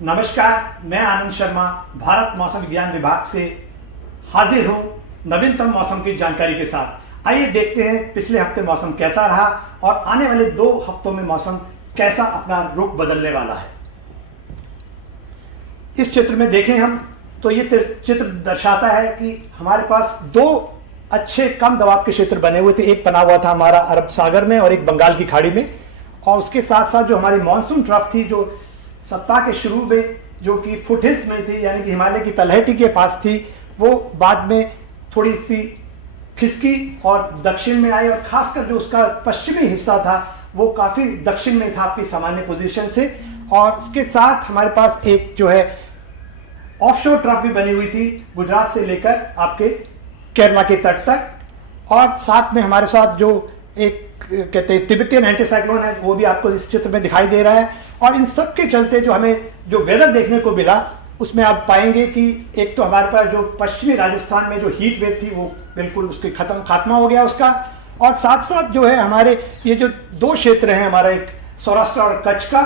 नमस्कार, मैं आनंद शर्मा भारत मौसम विज्ञान विभाग से हाजिर हूँ नवीनतम मौसम की जानकारी के साथ। आइए देखते हैं पिछले हफ्ते मौसम कैसा रहा और आने वाले 2 हफ्तों में मौसम कैसा अपना रुख बदलने वाला है। इस चित्र में देखें हम तो ये चित्र दर्शाता है कि हमारे पास 2 अच्छे कम दबाव के क्षेत्र बने हुए थे। एक बना हुआ था हमारा अरब सागर में और एक बंगाल की खाड़ी में, और उसके साथ साथ जो हमारी मानसून ट्रफ थी जो सप्ताह के शुरू में जो कि फुटहिल्स में थी, यानी कि हिमालय की तलहटी के पास थी, वो बाद में थोड़ी सी खिसकी और दक्षिण में आई, और खासकर जो उसका पश्चिमी हिस्सा था वो काफ़ी दक्षिण में था आपकी सामान्य पोजीशन से। और उसके साथ हमारे पास एक जो है ऑफशोर ट्रफ भी बनी हुई थी गुजरात से लेकर आपके केरला के तट तक, और साथ में हमारे साथ जो एक कहते हैं तिब्बतियन एंटीसाइक्लोन है वो भी आपको इस चित्र में दिखाई दे रहा है। और इन सब के चलते जो हमें जो वेदर देखने को मिला उसमें आप पाएंगे कि एक तो हमारे पास जो पश्चिमी राजस्थान में जो हीट वेव थी वो बिल्कुल उसके खात्मा हो गया उसका, और साथ साथ जो है हमारे ये जो 2 क्षेत्र हैं, हमारा एक सौराष्ट्र और कच्छ का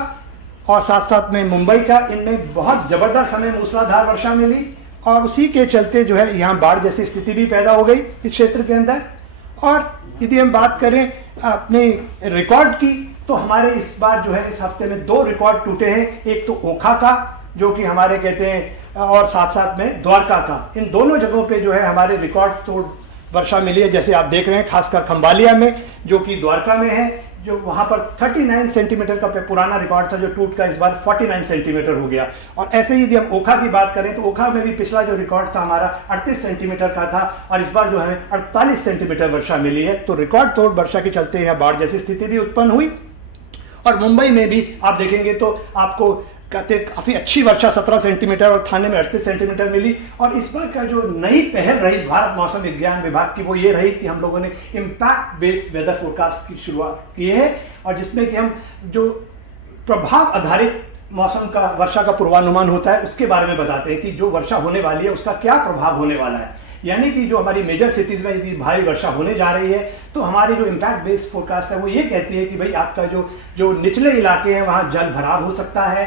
और साथ साथ में मुंबई का, इनमें बहुत जबरदस्त हमें मूसलाधार वर्षा मिली, और उसी के चलते जो है यहाँ बाढ़ जैसी स्थिति भी पैदा हो गई इस क्षेत्र के अंदर। और यदि हम बात करें अपने रिकॉर्ड की तो हमारे इस बार जो है इस हफ्ते में 2 रिकॉर्ड टूटे हैं। एक तो ओखा का जो कि हमारे कहते हैं, और साथ साथ में द्वारका का। इन दोनों जगहों पे जो है हमारे रिकॉर्ड तोड़ वर्षा मिली है, जैसे आप देख रहे हैं खासकर खंबालिया में जो कि द्वारका में है, जो वहां पर 39 सेंटीमीटर का पुराना रिकॉर्ड था जो टूट का इस बार 49 सेंटीमीटर हो गया। और ऐसे ही यदि हम ओखा की बात करें तो ओखा में भी पिछला जो रिकॉर्ड था हमारा 38 सेंटीमीटर का था, और इस बार जो हमें 48 सेंटीमीटर वर्षा मिली है। तो रिकॉर्ड तोड़ वर्षा के चलते यहाँ बाढ़ जैसी स्थिति भी उत्पन्न हुई। और मुंबई में भी आप देखेंगे तो आपको कहते काफ़ी अच्छी वर्षा 17 सेंटीमीटर और थाने में 38 सेंटीमीटर मिली। और इस बार का जो नई पहल रही भारत मौसम विज्ञान विभाग की वो ये रही कि हम लोगों ने इम्पैक्ट बेस्ड वेदर फोरकास्ट की शुरुआत की है, और जिसमें कि हम जो प्रभाव आधारित मौसम का वर्षा का पूर्वानुमान होता है उसके बारे में बताते हैं कि जो वर्षा होने वाली है उसका क्या प्रभाव होने वाला है। यानी कि जो हमारी मेजर सिटीज़ में यदि भारी वर्षा होने जा रही है तो हमारी जो इम्पैक्ट बेस्ड फोरकास्ट है वो ये कहती है कि भाई आपका जो निचले इलाके हैं वहाँ जल भराव हो सकता है,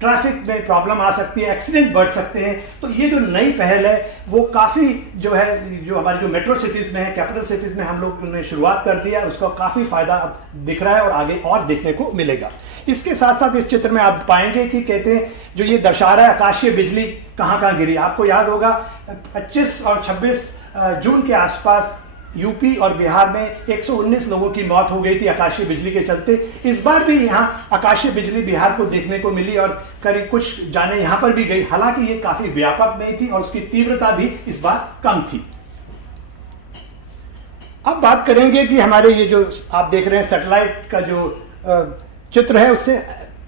ट्रैफिक में प्रॉब्लम आ सकती है, एक्सीडेंट बढ़ सकते हैं। तो ये जो नई पहल है वो काफ़ी जो है जो हमारी जो मेट्रो सिटीज़ में है, कैपिटल सिटीज़ में हम लोग ने शुरुआत कर दिया, उसका काफ़ी फायदा अब दिख रहा है और आगे और देखने को मिलेगा। इसके साथ साथ इस चित्र में आप पाएंगे कि कहते हैं जो ये दर्शा रहा है आकाशीय बिजली कहाँ कहाँ गिरी। आपको याद होगा 25 और 26 जून के आसपास यूपी और बिहार में 119 लोगों की मौत हो गई थी आकाशीय बिजली के चलते। इस बार भी यहाँ आकाशीय बिजली बिहार को देखने को मिली और करीब कुछ जाने यहाँ पर भी गई। हालांकि ये काफी व्यापक नहीं थी और उसकी तीव्रता भी इस बार कम थी। अब बात करेंगे कि हमारे ये जो आप देख रहे हैं सैटेलाइट का जो चित्र है उससे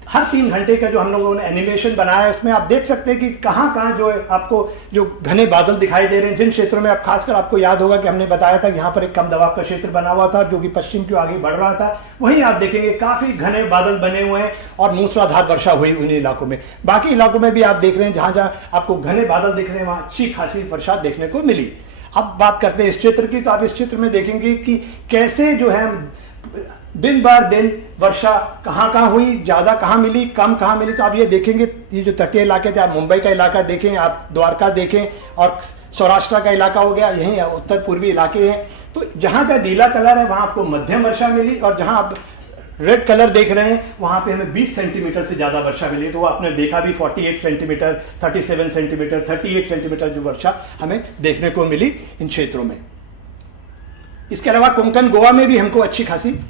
हर 3 घंटे का जो हम लोगों ने एनिमेशन बनाया है उसमें आप देख सकते हैं कि कहाँ कहाँ जो है आपको जो घने बादल दिखाई दे रहे हैं। जिन क्षेत्रों में आप खासकर आपको याद होगा कि हमने बताया था कि यहाँ पर एक कम दबाव का क्षेत्र बना हुआ था जो कि पश्चिम की ओर आगे बढ़ रहा था, वहीं आप देखेंगे काफ़ी घने बादल बने हुए हैं और मूसलाधार वर्षा हुई उन्हीं इलाकों में। बाकी इलाकों में भी आप देख रहे हैं जहाँ जहाँ आपको घने बादल दिख रहे हैं वहाँ अच्छी खासी वर्षा देखने को मिली। अब बात करते हैं इस क्षेत्र की, तो आप इस चित्र में देखेंगे कि कैसे जो है दिन बार दिन वर्षा कहाँ कहाँ हुई, ज़्यादा कहाँ मिली, कम कहाँ मिली। तो आप ये देखेंगे ये जो तटीय इलाके थे, आप मुंबई का इलाका देखें, आप द्वारका देखें, और सौराष्ट्र का इलाका हो गया, यहीं उत्तर पूर्वी इलाके हैं। तो जहाँ जहाँ नीला कलर है वहाँ आपको मध्यम वर्षा मिली, और जहाँ आप रेड कलर देख रहे हैं वहाँ पे हमें 20 सेंटीमीटर से ज़्यादा वर्षा मिली। तो आपने देखा भी 48 सेंटीमीटर, 37 सेंटीमीटर, 38 सेंटीमीटर जो वर्षा हमें देखने को मिली इन क्षेत्रों में। इसके अलावा कोंकण गोवा में भी हमको अच्छी खासी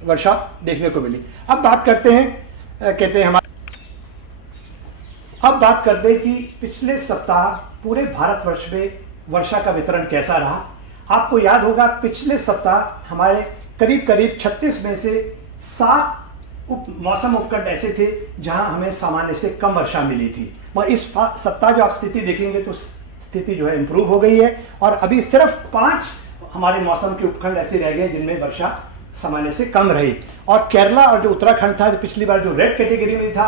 वर्षा देखने को मिली। अब बात करते हैं अब बात करते हैं कि पिछले सप्ताह पूरे भारतवर्ष में वर्षा का वितरण कैसा रहा। आपको याद होगा पिछले सप्ताह हमारे करीब करीब 36 में से 7 मौसम उपखंड ऐसे थे जहां हमें सामान्य से कम वर्षा मिली थी। और इस सप्ताह जो आप स्थिति देखेंगे तो स्थिति जो है इंप्रूव हो गई है, और अभी सिर्फ 5 हमारे मौसम के उपखंड ऐसे रह गए जिनमें वर्षा सामान्य से कम रही। और केरला और जो उत्तराखंड था जो पिछली बार जो रेड कैटेगरी में था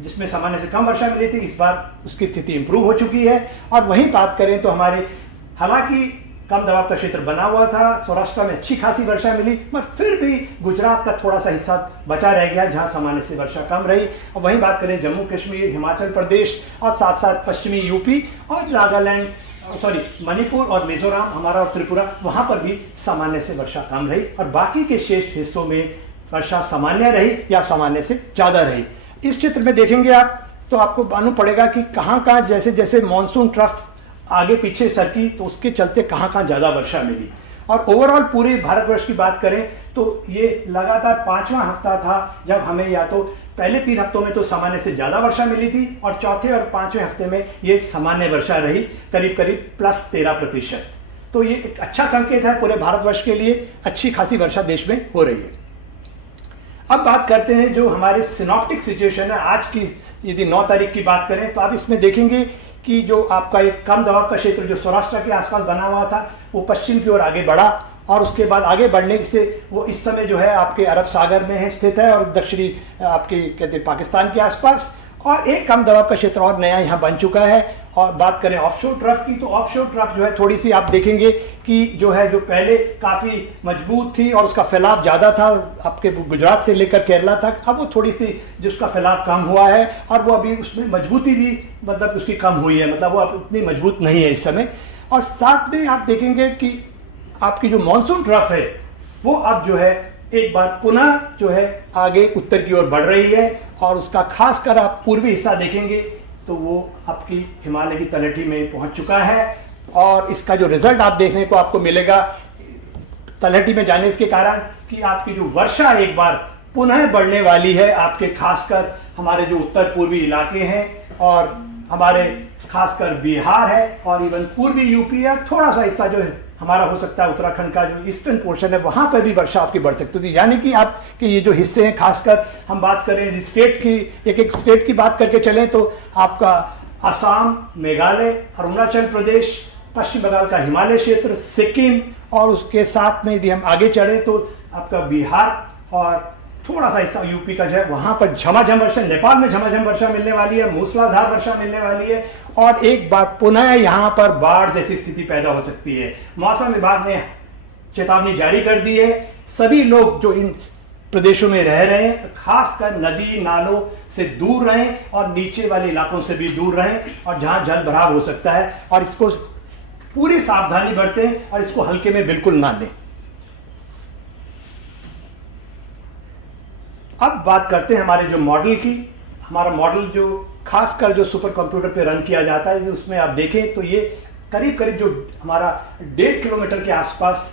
जिसमें सामान्य से कम वर्षा मिली थी, इस बार उसकी स्थिति इंप्रूव हो चुकी है। और वहीं बात करें तो हमारे हालांकि कम दबाव का क्षेत्र बना हुआ था, सौराष्ट्र में अच्छी खासी वर्षा मिली, मगर फिर भी गुजरात का थोड़ा सा हिस्सा बचा रह गया जहां सामान्य से वर्षा कम रही। और वहीं बात करें जम्मू कश्मीर, हिमाचल प्रदेश और साथ साथ पश्चिमी यूपी और नागालैंड, मणिपुर और मिजोरम हमारा और त्रिपुरा, वहां पर भी सामान्य से वर्षा कम रही और बाकी के शेष हिस्सों में वर्षा सामान्य रही या सामान्य से ज़्यादा रही। इस चित्र में देखेंगे आप तो आपको मालूम पड़ेगा कि कहाँ कहाँ जैसे जैसे मानसून ट्रफ आगे पीछे सरकी तो उसके चलते कहाँ कहाँ ज़्यादा वर्षा मिली। और ओवरऑल पूरे भारतवर्ष की बात करें तो ये लगातार 5वां हफ्ता था जब हमें या तो पहले 3 हफ्तों में तो सामान्य से ज़्यादा वर्षा मिली थी और चौथे और 5वें हफ्ते में ये सामान्य वर्षा रही, करीब करीब +13%। तो ये एक अच्छा संकेत है पूरे भारतवर्ष के लिए, अच्छी खासी वर्षा देश में हो रही है। अब बात करते हैं जो हमारे सिनॉप्टिक सिचुएशन है आज की, यदि 9 तारीख की बात करें तो आप इसमें देखेंगे कि जो आपका एक कम दबाव का क्षेत्र जो सौराष्ट्र के आसपास बना हुआ था वो पश्चिम की ओर आगे बढ़ा और उसके बाद आगे बढ़ने से वो इस समय जो है आपके अरब सागर में है स्थित है और दक्षिणी आपके कहते हैं पाकिस्तान के आसपास, और एक कम दबाव का क्षेत्र और नया यहाँ बन चुका है। और बात करें ऑफशोर ट्रफ की तो ऑफशोर ट्रफ जो है थोड़ी सी आप देखेंगे कि जो है जो पहले काफ़ी मजबूत थी और उसका फैलाव ज़्यादा था आपके गुजरात से लेकर केरला तक, अब वो थोड़ी सी जिसका फैलाव कम हुआ है और वो अभी उसमें मजबूती भी मतलब उसकी कम हुई है, मतलब वो अब उतनी मजबूत नहीं है इस समय। और साथ में आप देखेंगे कि आपकी जो मानसून ट्रफ है वो अब जो है एक बार पुनः जो है आगे उत्तर की ओर बढ़ रही है और उसका खासकर आप पूर्वी हिस्सा देखेंगे तो वो आपकी हिमालय की तलहटी में पहुंच चुका है और इसका जो रिजल्ट आप देखने को आपको मिलेगा तलहटी में जाने के कारण कि आपकी जो वर्षा एक बार पुनः बढ़ने वाली है आपके खासकर हमारे जो उत्तर पूर्वी इलाके हैं और हमारे खासकर बिहार है और इवन पूर्वी यूपी है, थोड़ा सा हिस्सा जो है हमारा हो सकता है उत्तराखंड का जो ईस्टर्न पोर्शन है वहां पर भी वर्षा आपकी बढ़ सकती थी। यानी कि आपके ये जो हिस्से हैं खासकर हम बात करें स्टेट की, एक स्टेट की बात करके चलें तो आपका असम, मेघालय, अरुणाचल प्रदेश, पश्चिम बंगाल का हिमालय क्षेत्र, सिक्किम और उसके साथ में यदि हम आगे चढ़े तो आपका बिहार और थोड़ा सा हिस्सा यूपी का जो है वहां पर झमाझम वर्षा, नेपाल में झमाझम वर्षा मिलने वाली है, मूसलाधार वर्षा मिलने वाली है और एक बार पुनः यहां पर बाढ़ जैसी स्थिति पैदा हो सकती है। मौसम विभाग ने चेतावनी जारी कर दी है, सभी लोग जो इन प्रदेशों में रह रहे हैं खासकर नदी नालों से दूर रहें और नीचे वाले इलाकों से भी दूर रहें और जहां जल भराव हो सकता है और इसको पूरी सावधानी बरतें और इसको हल्के में बिल्कुल ना लें। अब बात करते हैं हमारे जो मॉडल की। हमारा मॉडल जो खासकर जो सुपर कंप्यूटर पे रन किया जाता है उसमें आप देखें तो ये करीब करीब जो हमारा 1.5 किलोमीटर के आसपास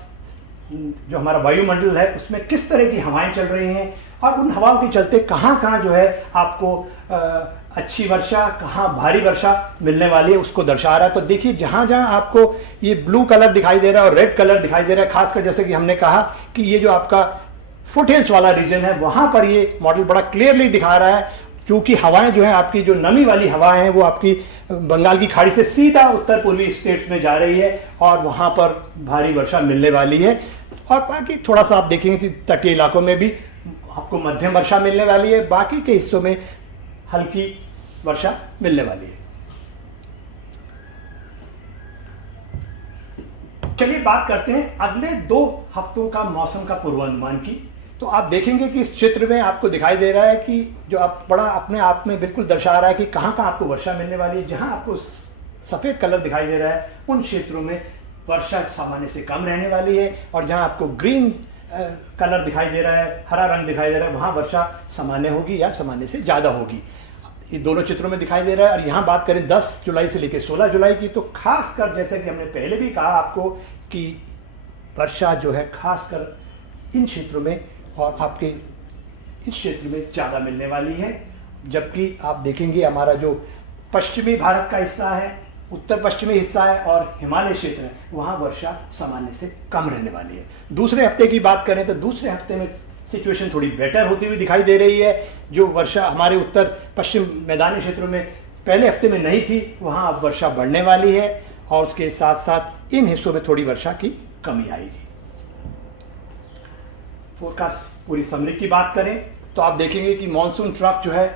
जो हमारा वायुमंडल है उसमें किस तरह की हवाएं चल रही हैं और उन हवाओं के चलते कहाँ कहाँ जो है आपको अच्छी वर्षा, कहाँ भारी वर्षा मिलने वाली है उसको दर्शा रहा है। तो देखिए जहाँ जहाँ आपको ये ब्लू कलर दिखाई दे रहा है और रेड कलर दिखाई दे रहा है, खासकर जैसे कि हमने कहा कि ये जो आपका फुटहिल्स वाला रीजन है वहां पर ये मॉडल बड़ा क्लियरली दिखा रहा है क्योंकि हवाएं जो है आपकी जो नमी वाली हवाएं हैं वो आपकी बंगाल की खाड़ी से सीधा उत्तर पूर्वी स्टेट्स में जा रही है और वहां पर भारी वर्षा मिलने वाली है। और बाकी थोड़ा सा आप देखेंगे कि तटीय इलाकों में भी आपको मध्यम वर्षा मिलने वाली है, बाकी के हिस्सों में हल्की वर्षा मिलने वाली है। चलिए बात करते हैं अगले 2 हफ्तों का मौसम का पूर्वानुमान की। तो आप देखेंगे कि इस चित्र में आपको दिखाई दे रहा है कि जो आप बड़ा अपने आप में बिल्कुल दर्शा रहा है कि कहाँ कहाँ आपको वर्षा मिलने वाली है। जहाँ आपको सफ़ेद कलर दिखाई दे रहा है उन क्षेत्रों में वर्षा सामान्य से कम रहने वाली है और जहाँ आपको ग्रीन कलर दिखाई दे रहा है, हरा रंग दिखाई दे रहा है, वहाँ वर्षा सामान्य होगी या सामान्य से ज़्यादा होगी। ये दोनों चित्रों में दिखाई दे रहा है। और यहाँ बात करें 10 जुलाई से लेकर 16 जुलाई की तो खासकर जैसे कि हमने पहले भी कहा आपको कि वर्षा जो है खासकर इन क्षेत्रों में और आपके इस क्षेत्र में ज़्यादा मिलने वाली है, जबकि आप देखेंगे हमारा जो पश्चिमी भारत का हिस्सा है, उत्तर पश्चिमी हिस्सा है और हिमालय क्षेत्र है वहाँ वर्षा सामान्य से कम रहने वाली है। दूसरे हफ्ते की बात करें तो दूसरे हफ्ते में सिचुएशन थोड़ी बेटर होती हुई दिखाई दे रही है। जो वर्षा हमारे उत्तर पश्चिम मैदानी क्षेत्रों में पहले हफ्ते में नहीं थी वहाँ अब वर्षा बढ़ने वाली है और उसके साथ साथ इन हिस्सों में थोड़ी वर्षा की कमी आएगी। फोरकास्ट पूरी समरी की बात करें तो आप देखेंगे कि मॉनसून ट्रफ जो है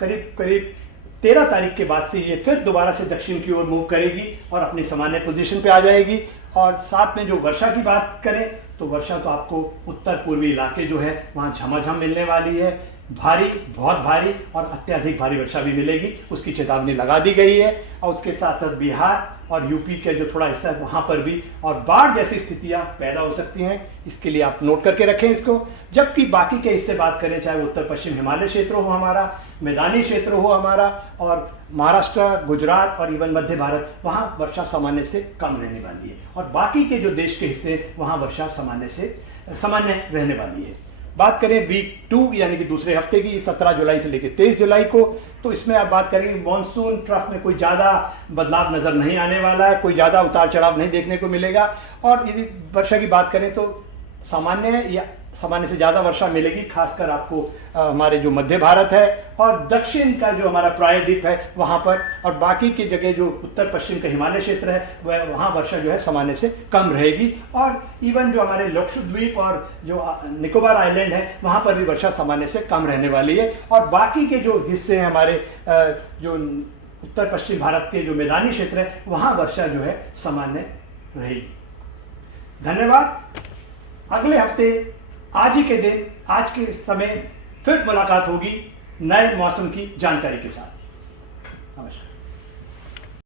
करीब करीब 13 तारीख के बाद से ये फिर दोबारा से दक्षिण की ओर मूव करेगी और अपनी सामान्य पोजीशन पे आ जाएगी और साथ में जो वर्षा की बात करें तो वर्षा तो आपको उत्तर पूर्वी इलाके जो है वहाँ झमाझम मिलने वाली है, भारी, बहुत भारी और अत्यधिक भारी वर्षा भी मिलेगी, उसकी चेतावनी लगा दी गई है। और उसके साथ साथ बिहार और यूपी के जो थोड़ा हिस्सा है वहाँ पर भी और बाढ़ जैसी स्थितियाँ पैदा हो सकती हैं, इसके लिए आप नोट करके रखें इसको। जबकि बाकी के हिस्से बात करें, चाहे वो उत्तर पश्चिम हिमालय क्षेत्र हो हमारा, मैदानी क्षेत्र हो हमारा, और महाराष्ट्र, गुजरात और इवन मध्य भारत, वहाँ वर्षा सामान्य से कम रहने वाली है। और बाकी के जो देश के हिस्से वहाँ वर्षा सामान्य रहने वाली है। बात करें वीक 2 यानी कि दूसरे हफ्ते की, 17 जुलाई से लेकर 23 जुलाई को, तो इसमें आप बात करेंगे मॉनसून ट्रफ में कोई ज़्यादा बदलाव नज़र नहीं आने वाला है, कोई ज़्यादा उतार चढ़ाव नहीं देखने को मिलेगा। और यदि वर्षा की बात करें तो सामान्य या सामान्य से ज़्यादा वर्षा मिलेगी, खासकर आपको हमारे जो मध्य भारत है और दक्षिण का जो हमारा प्रायद्वीप है वहाँ पर, और बाकी की जगह जो उत्तर पश्चिम का हिमालय क्षेत्र है वह वहाँ वर्षा जो है सामान्य से कम रहेगी। और इवन जो हमारे लक्षद्वीप और जो निकोबार आइलैंड है वहाँ पर भी वर्षा सामान्य से कम रहने वाली है। और बाकी के जो हिस्से हैं हमारे जो उत्तर पश्चिम भारत के जो मैदानी क्षेत्र है वहाँ वर्षा जो है सामान्य रहेगी। धन्यवाद। अगले हफ्ते आज ही के दिन, आज के समय फिर मुलाकात होगी नए मौसम की जानकारी के साथ। नमस्कार।